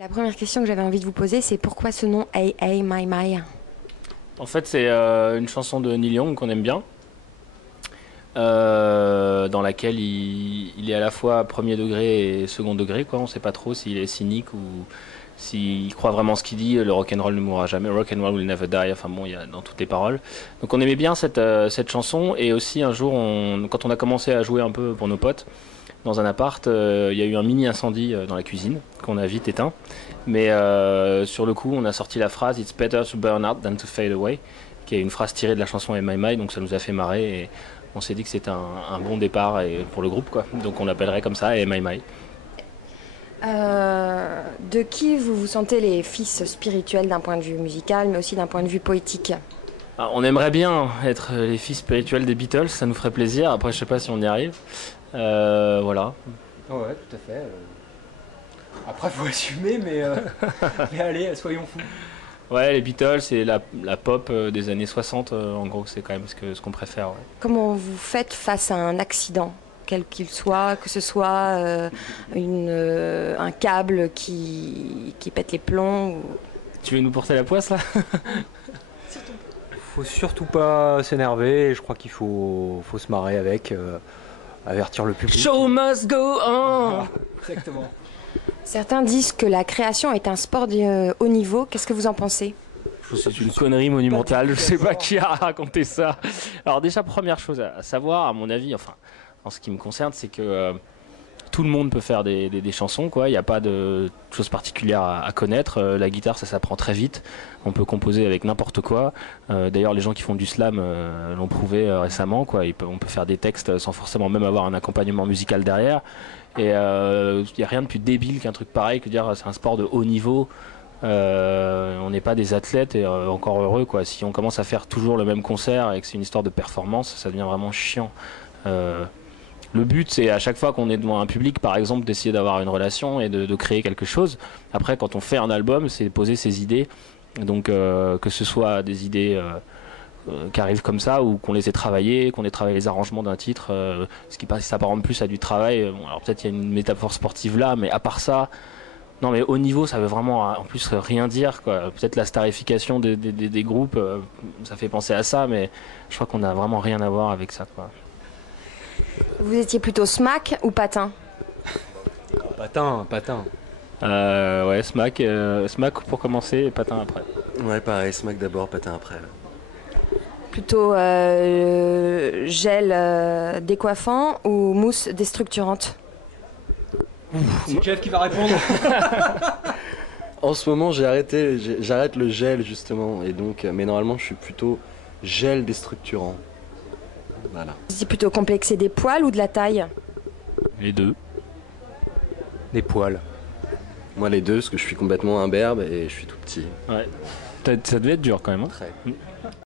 La première question que j'avais envie de vous poser, c'est pourquoi ce nom Hey Hey My My? En fait, c'est une chanson de Neil Young qu'on aime bien, dans laquelle il est à la fois premier degré et second degré, quoi. On sait pas trop s'il est cynique ou s'il croit vraiment ce qu'il dit. Le rock'n'roll ne mourra jamais, rock and roll will never die. Enfin bon, il y a dans toutes les paroles. Donc on aimait bien cette chanson, et aussi un jour, quand on a commencé à jouer un peu pour nos potes dans un appart, il y a eu un mini incendie dans la cuisine qu'on a vite éteint. Mais sur le coup, on a sorti la phrase "It's better to burn out than to fade away", qui est une phrase tirée de la chanson "Hey My My", donc ça nous a fait marrer et on s'est dit que c'était un bon départ pour le groupe, quoi. Donc on l'appellerait comme ça, "Hey My My". De qui vous vous sentez les fils spirituels d'un point de vue musical, mais aussi d'un point de vue poétique? Alors, on aimerait bien être les fils spirituels des Beatles, ça nous ferait plaisir. Après, je sais pas si on y arrive. Voilà. Ouais, tout à fait. Après, faut assumer, mais allez, soyons fous. Ouais, les Beatles et la pop des années 60, en gros, c'est quand même ce qu'on préfère. Ouais. Comment vous faites face à un accident, quel qu'il soit, que ce soit un câble qui pète les plombs Tu veux nous porter la poisse là? Faut surtout pas s'énerver, je crois qu'il faut se marrer avec, avertir le public. Show must go on. Exactement. Certains disent que la création est un sport de haut niveau. Qu'est-ce que vous en pensez? C'est une connerie monumentale, je sais pas qui a raconté ça. Alors déjà, première chose à savoir, à mon avis, enfin, en ce qui me concerne, c'est que tout le monde peut faire des chansons, quoi. Il n'y a pas de choses particulières à connaître. La guitare, ça s'apprend très vite. On peut composer avec n'importe quoi. D'ailleurs, les gens qui font du slam l'ont prouvé récemment, quoi. On peut faire des textes sans forcément même avoir un accompagnement musical derrière. Et il n'y a rien de plus débile qu'un truc pareil que dire c'est un sport de haut niveau. On n'est pas des athlètes, et encore heureux, quoi. Si on commence à faire toujours le même concert et que c'est une histoire de performance, ça devient vraiment chiant. Le but, c'est à chaque fois qu'on est devant un public, par exemple, d'essayer d'avoir une relation et de créer quelque chose. Après, quand on fait un album, c'est poser ses idées. Donc, que ce soit des idées qui arrivent comme ça, ou qu'on les ait travaillées, qu'on ait travaillé les arrangements d'un titre, ce qui s'apparente plus à du travail. Bon, alors peut-être il y a une métaphore sportive là, mais à part ça, non, mais haut niveau, ça veut vraiment en plus rien dire, quoi. Peut-être la starification des groupes, ça fait penser à ça, mais je crois qu'on n'a vraiment rien à voir avec ça, quoi. Vous étiez plutôt smack ou patin? Patin. Ouais, smack pour commencer et patin après. Ouais, pareil, smack d'abord, patin après. Plutôt gel décoiffant ou mousse déstructurante? C'est Jeff qui va répondre. En ce moment, j'arrête le gel justement, et donc, mais normalement, je suis plutôt gel déstructurant. Voilà. Vous étiez plutôt complexé des poils ou de la taille? Les deux. Des poils. Moi, les deux, parce que je suis complètement imberbe et je suis tout petit. Ouais. Ça devait être dur quand même, hein. Très.